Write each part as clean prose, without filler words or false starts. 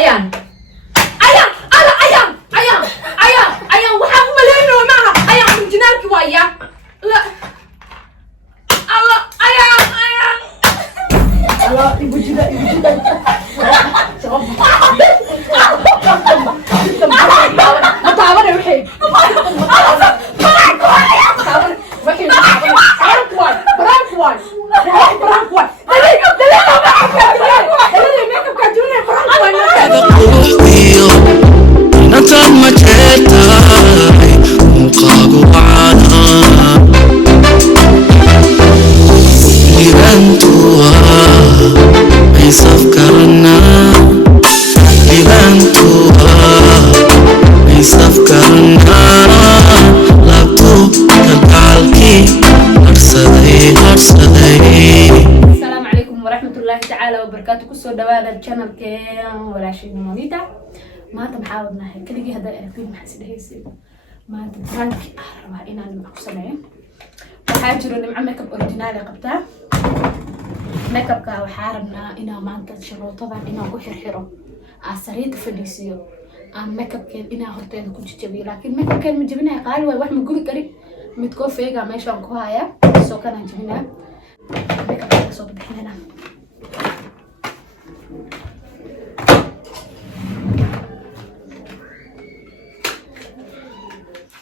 أيان وحاب مليانو معها أيان من جنالك ويا لا الله أيان الله يبو جدا مطابر وحيد kusoo dhawaada channelkeen walaashayda Monita maanta maxaa wadnahay kaligii hadda aragtid maxaa sidheysay maanta prank rabaa inaan ku sameeyo waxaa jiro nimco makeup original ah qabtaa makeupka waxaa rabnaa inaan maanta sharootadan inaan ku xirxiro asariinta fadhiisiyo aan makeupkeen inaan horteeda ku jajabiyo laakiin makeupkeen ma jabinaa qaali way wax ma guri kari mid koo feega meeshaan ku haya soo kana jabinaa makeupka soo bixinaa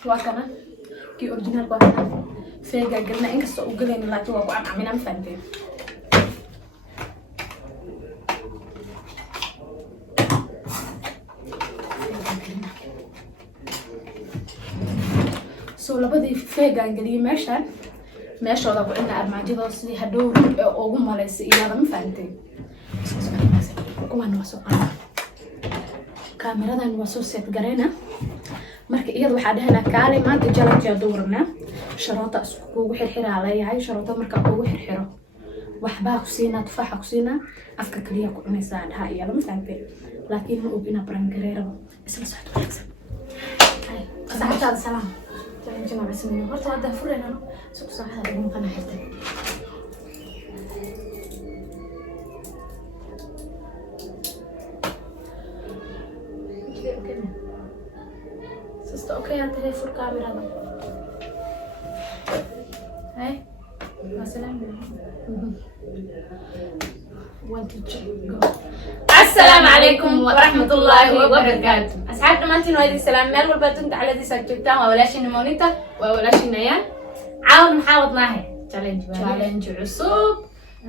وكمان كي أوريجينال وكمان فيجا قلنا إنك سو قلنا لا توا وعم عمينا مفندين سو لبدي فيجا قلي ماشى ولا قلنا أرماجي ضوصي هدول أو هم على إلى مفندين كمان واسو كاميرا ده واسو سيت قرينا marka iyada waxa dhahnaa kaale maanta challenge doorna sharooto isku xirxiraa leeyahay sharooto marka ugu xirxiro waxba ku siina tufaaxa ku siina afka kaliya ku cunaysaa dhaha iyada ma fahamtay laakiin ma ogina brangareero isla socdo wanaagsan ay asxaabta salaam challenge ma bismillah horta wada furayna suuq saacada ugu qana xirtay اوكي انت هي فور كاميرا هاي مثلا السلام عليكم ورحمه الله وبركاته اصحابنا مانتين وادي السلام مال والباتون على دي سجلتان وولاشين مونيتا وولاشين نيان عاون محاوض معها تشالنج عصوب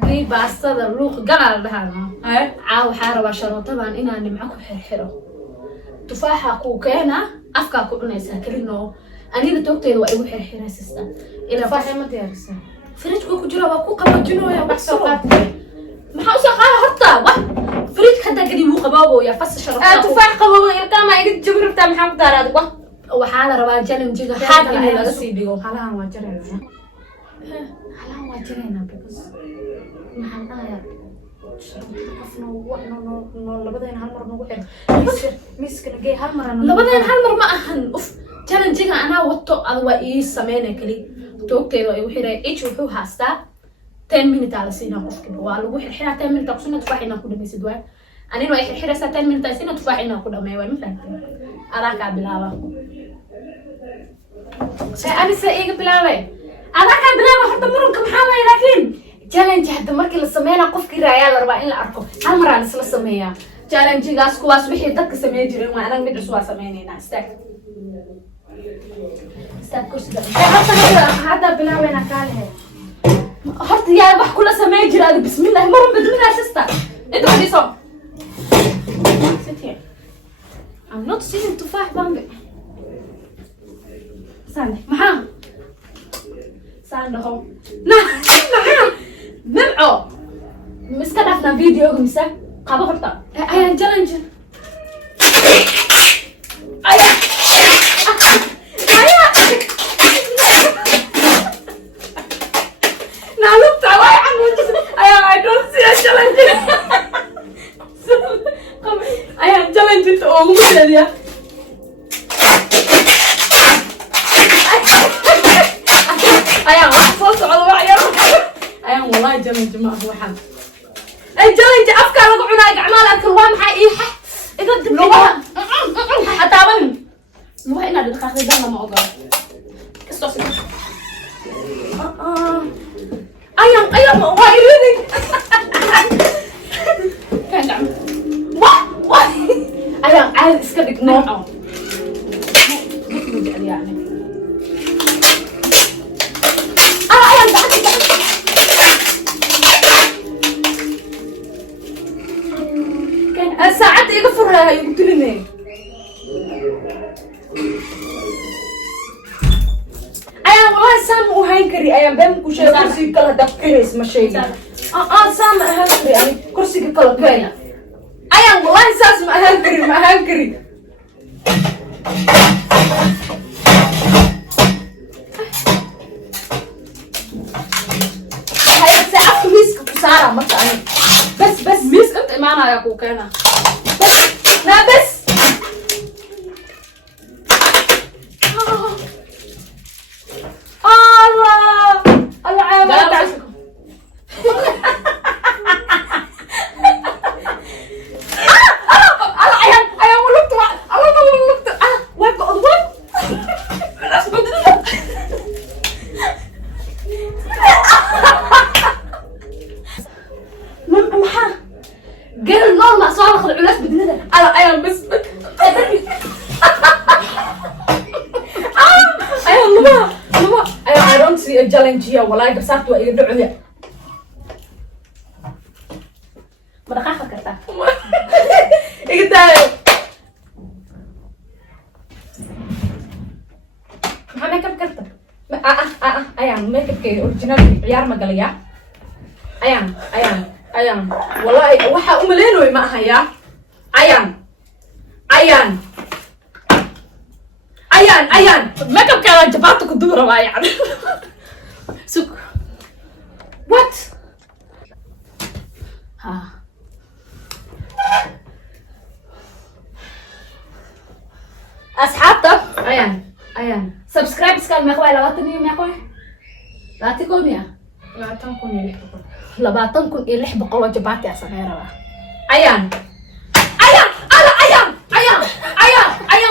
دي باستدا لوق قلال دهان عاو حاربا شروطبان inaan nimco ku xirxiro tufaaxa ku keena afka ku cunaysa kalino aniga toogteeda waa igu xirxiraysaa ila faaxay ma diyaarsan fridge ku jira waa ku qabajinooya wax soo qaatay maxaa u soo qaada horta wax fridge hada gadi uu qababo ya fas sharaf tufaax qababo inta ma iga jabirta maxaa ku daaraad wax waxa la rabaa challenge-ga xaq in laga sii dhigo halahan waa jarayna because maxaa dhaaya لبدين هالمرة نروح مسكنا جاي هالمرة لبدين هالمرة ما أهن أوف كان جينا أنا وطو أنا إيه سمينا كلي توقتي لو يوحي إيش وحو هاستا 10 minutes على سينا أوف كده والو وحي الحين 10 minutes تقصنا تفاحينا كده بيسدوا أنا لو يحي الحين 10 minutes سينا تفاحينا كده ما يوين مثلا أراك بلاوة أنا سأيق بلاوة أراك بلاوة حتى مرة كم حاوي لكن challenge hadda markii la sameeyay qofkii raaya la rabaa in la arko hal mar aan isla sameeyaa challenge-gaas kuwaas wixii dadka sameey jireen waa anaga mid cusub waa sameeynaa stack kursiga hadda bilaawayna kaale horta yaa wax kula sameey jiray bismillah maran badmina sista inta fadhiiso sit here I'm not seeing tufaax bambe sande maxaa sande ho نمعو مسكت عفنا فيديو مسا قابو خرطة ايان challenge ايان نعلم تعواي عمو ايان I don't see a challenge ايان challenge انت اوغو مجاليا ايان وحصوص على وعيار أيام والله challenge ما هو حل. challenge أفكار لقوا عنا أعمال أكل وام حقيقة إذا عاد اسكدك نوع يعني كان ساعات يقفرها قلت لي ايام والله سام وهين كري ايام بامكو شيء كرسي كلا دكري اسمه شيء سام هنكري يعني كرسي كلا كاين ايام والله ساس ما هنكري هاي ساعة ميسك كسارة ما تعرف بس ميسك انت معنا يا كوكانا بس لا بس الله عامل جالنجيا والله قصات وإيه دعوة مرقاقة كتا إيه دايو ما ميك اب كرتا أيام ميك اب كي أوريجينال عيار مقاليا أيام والله وحا أملينوي ما هيا أيان ميك اب كان جبارتك الدورة ما يعني سك وات ها أصحابك أيان سبسكرايب سكال ما خوي لواتني يوم يا خوي لاتيكم يا لباتنكم إلح بقوة جباتي أصغيرة أيان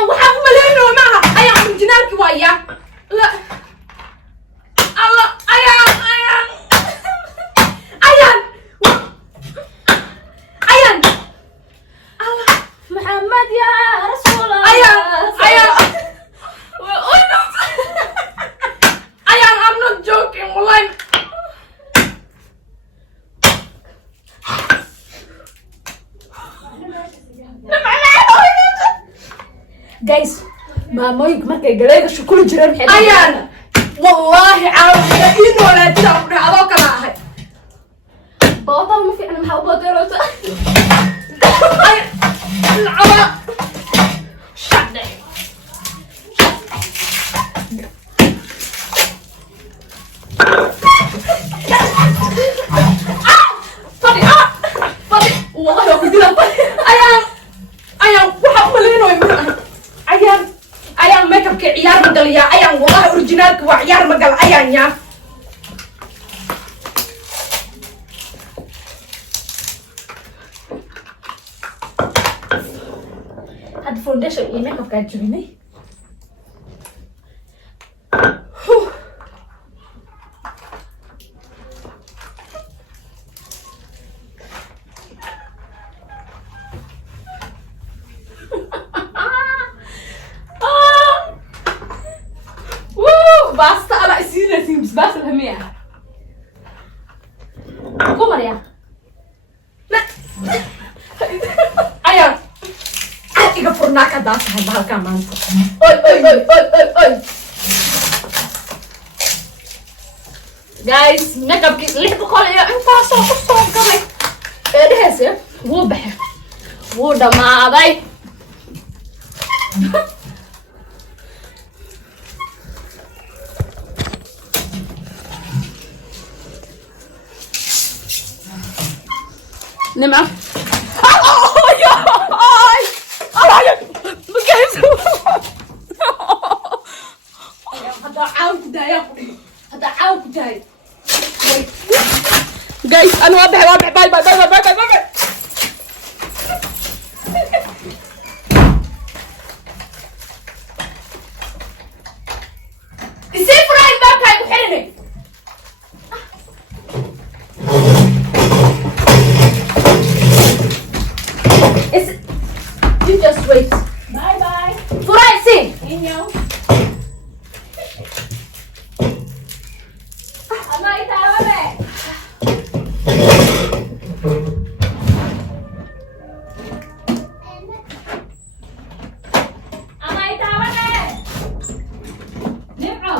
وحاهم ملينو معها أيان من جنالك ويا لا الله أيان الله محمد يا رسول الله أيان I'm not joking والله جايز مامويك markay galayga shukulu jireen ayaan wallahi caawiin wala taabna adoo kala ahay booda ma fiicna maxaa boodayroota ay lacaba shaqde fadi wallahi ku dila ayaan waxa maleenooy ayaan make up ka ciyaar magaliya ayaan wallahi originalka waa ciyaar magal ayaan yaa had foundation iyo make up ka jibinay باستا على سينتي بس باس الهمية قمر يا لا أيا أكيد فرناك داس هذا كمان أي guys make up كيس اللي بقول يا أنت صوت كمان إيه هسه هو بحر هو دماغ باي نمع جايز انا واضح باي يسيب راي الباب هاي محرمه You just wait. Bye bye. Furaisi. Inyo. Ama itawa be. Ama itawa be. Nimco.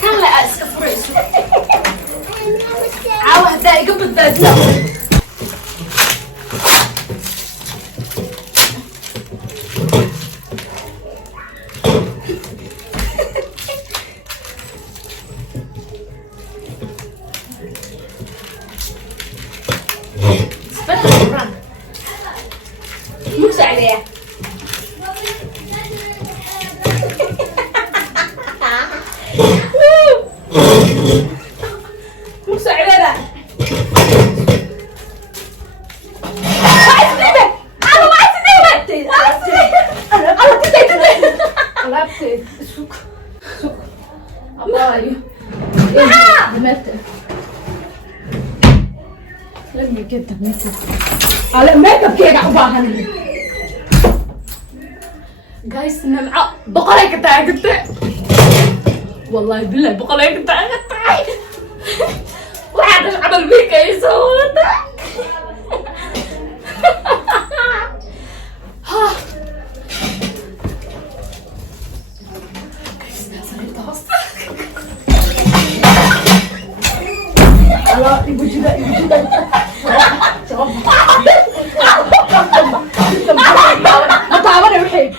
كان لا أسفرس عاوه داي قبل دايتنا موسى عليه موسى علينا على ميك اب كيك عباها جايز نمعة بقرة كتاع قلت والله بالله بقرة كتاع قلت واحد عمل بيك يسوي ها الله يبو جدا ما تعبني وحيد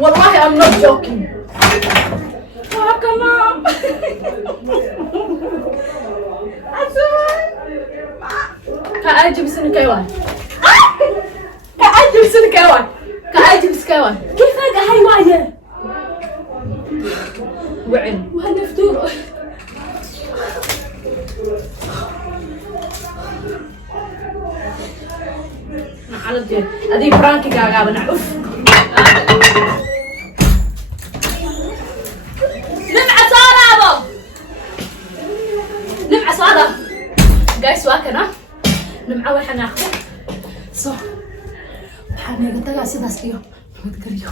والله I'm not joking. Come on. كأجيب سن كيوان. كأجيب سن كيوان. كأجيب سكيوان. كيف هذا هاي واجه؟ وعن. وهذا فتور. على الجيل. هذه فرانكي قاعدة نعرف. جايس واكنا نمعة وحنا ناخذ صح وحنا قلت لها سيدا سيو ما تقريو